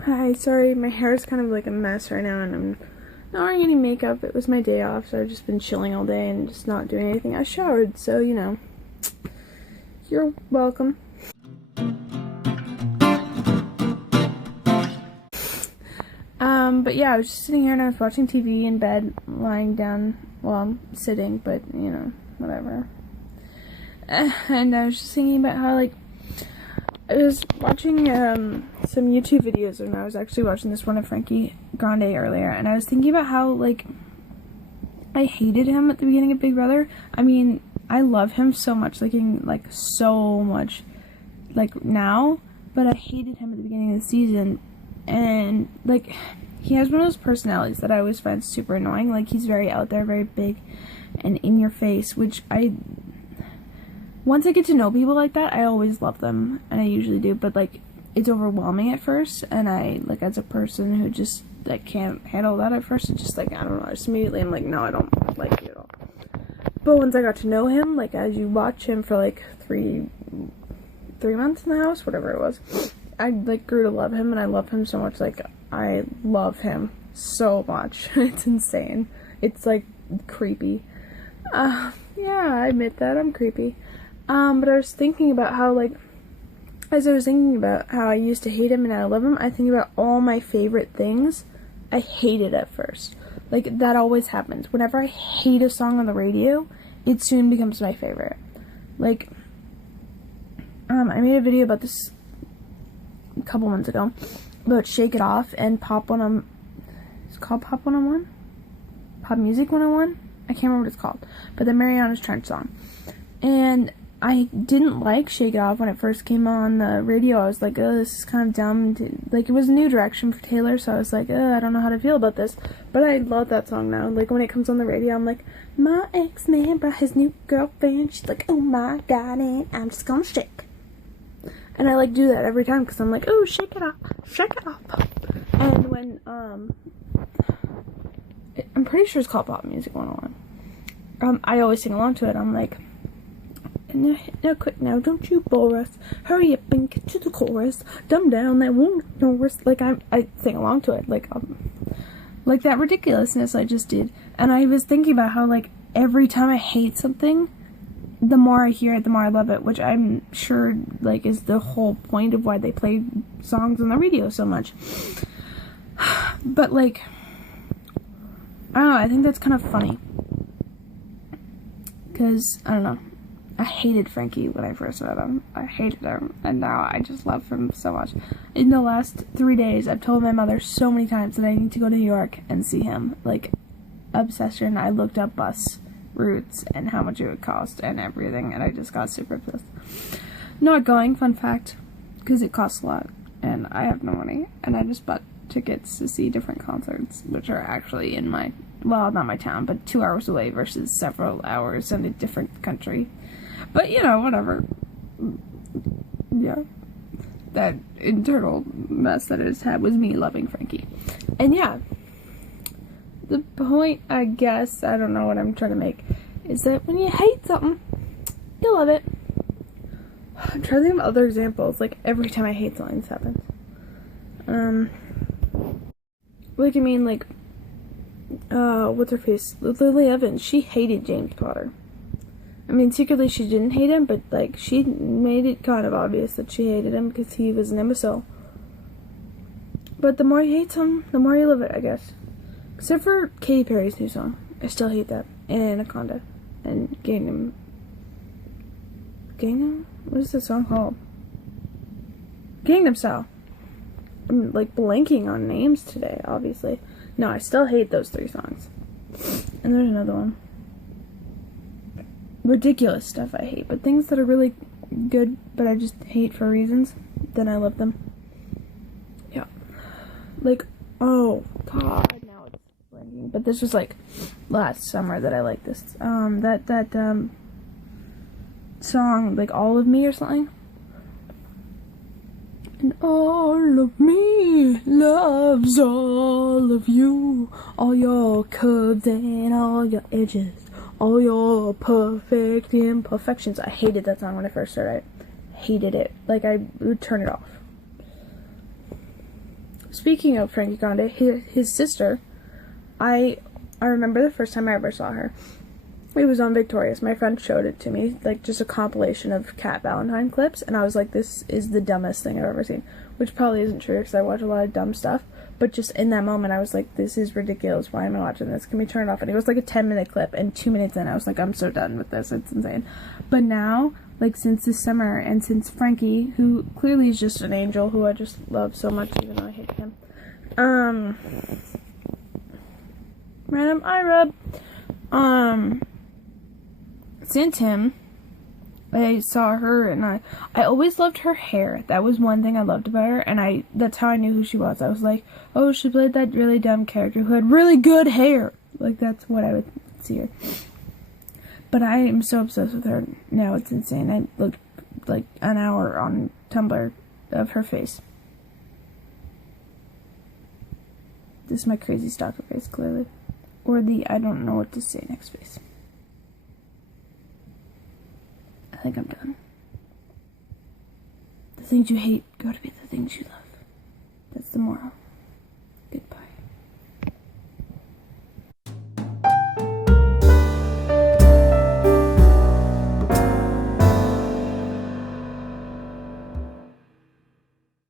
Hi, sorry, my hair is kind of like a mess right now, and I'm not wearing any makeup. It was my day off, so I've just been chilling all day and just not doing anything. I showered, so you're welcome. But yeah, I was just sitting here and I was watching TV in bed, lying down. Well, I'm sitting, but whatever. And I was just thinking about how, like, I was watching some YouTube videos, and I was actually watching this one of Frankie Grande earlier, and I was thinking about how, like, I hated him at the beginning of Big Brother. I mean, I love him so much, so much, now, but I hated him at the beginning of the season, and, like, he has one of those personalities that I always find super annoying. Like, he's very out there, very big, and in your face, which once I get to know people like that, I always love them, and I usually do, but, like, it's overwhelming at first, and I, like, as a person who just, like, can't handle that at first, it's just, like, I don't know, just immediately I'm like, no, I don't like you at all. But once I got to know him, like, as you watch him for, like, three months in the house, whatever it was, I, like, grew to love him, and I love him so much. Like, I love him so much. It's insane. It's, like, creepy. Yeah, I admit that, I'm creepy. But I was thinking about how, like, as I was thinking about how I used to hate him and I love him, I think about all my favorite things I hated at first. Like, that always happens. Whenever I hate a song on the radio, it soon becomes my favorite. Like, I made a video about this a couple months ago about Shake It Off and Pop 101. It's called Pop 101? Pop Music 101? I can't remember what it's called. But the Mariana's Trench song. And I didn't like Shake It Off when it first came on the radio. I was like, oh, this is kind of dumb. Like, it was a new direction for Taylor, so I was like, I don't know how to feel about this. But I love that song now. Like, when it comes on the radio, I'm like, my ex-man brought his new girlfriend. She's like, oh my god, and I'm just gonna shake. And I, like, do that every time, because I'm like, oh, shake it off, shake it off. And when, I'm pretty sure it's called Pop Music 101. I always sing along to it. I'm like, now quick now, don't you bore us. Hurry up and get to the chorus. Dumb down, that won't no worse. Like, I sing along to it. Like that ridiculousness I just did. And I was thinking about how, like, every time I hate something, the more I hear it, the more I love it, which I'm sure, like, is the whole point of why they play songs on the radio so much. But, like, I don't know, I think that's kind of funny. Because, I don't know, I hated Frankie when I first met him. I hated him, and now I just love him so much. In the last 3 days, I've told my mother so many times that I need to go to New York and see him. Like, obsession. I looked up bus routes and how much it would cost and everything, and I just got super pissed. Not going, fun fact, because it costs a lot, and I have no money, and I just bought tickets to see different concerts, which are actually in my, well, not my town, but 2 hours away versus several hours in a different country. But, whatever. Yeah. That internal mess that I just had was me loving Frankie. And yeah, the point, I guess, I don't know what I'm trying to make, is that when you hate something, you love it. I'm trying to think of other examples. Like, every time I hate something, this happens. Like, I mean, like, what's her face? Lily Evans, she hated James Potter. I mean, secretly she didn't hate him, but, like, she made it kind of obvious that she hated him because he was an imbecile. But the more you hate him, the more you love it, I guess. Except for Katy Perry's new song. I still hate that. And Anaconda. And Gangnam. Gangnam? What is the song called? Gangnam Style. I'm, like, blanking on names today, obviously. No, I still hate those 3 songs. And there's another one. Ridiculous stuff I hate. But things that are really good, but I just hate for reasons, then I love them. Yeah. Like, oh, God. But this was, like, last summer that I liked this, song, like, All of Me or something. And all of me loves all of you, all your curves and all your edges, all your perfect imperfections. I hated that song when I first started. I hated it. Like, I would turn it off. speaking of Frankie Grande, his sister, I remember the first time I ever saw her. It was on Victorious. My friend showed it to me, like just a compilation of Cat Valentine clips, and I was like, this is the dumbest thing I've ever seen. Which probably isn't true because I watch a lot of dumb stuff, but just in that moment I was like, this is ridiculous. Why am I watching this? Can we turn it off? And it was like a 10-minute clip, and 2 minutes in I was like, I'm so done with this. It's insane. But now, like since this summer, and since Frankie, who clearly is just an angel, who I just love so much even though I hate him, random eye rub, since him, I saw her, and I always loved her hair. That was one thing I loved about her, and that's how I knew who she was. I was like, oh, she played that really dumb character who had really good hair. Like, that's what I would see her. But I am so obsessed with her now, it's insane. I looked like an hour on Tumblr of her face. This is my crazy stalker face, clearly. Or the I don't know what to say next face. I think I'm done. The things you hate go to be the things you love. That's the moral.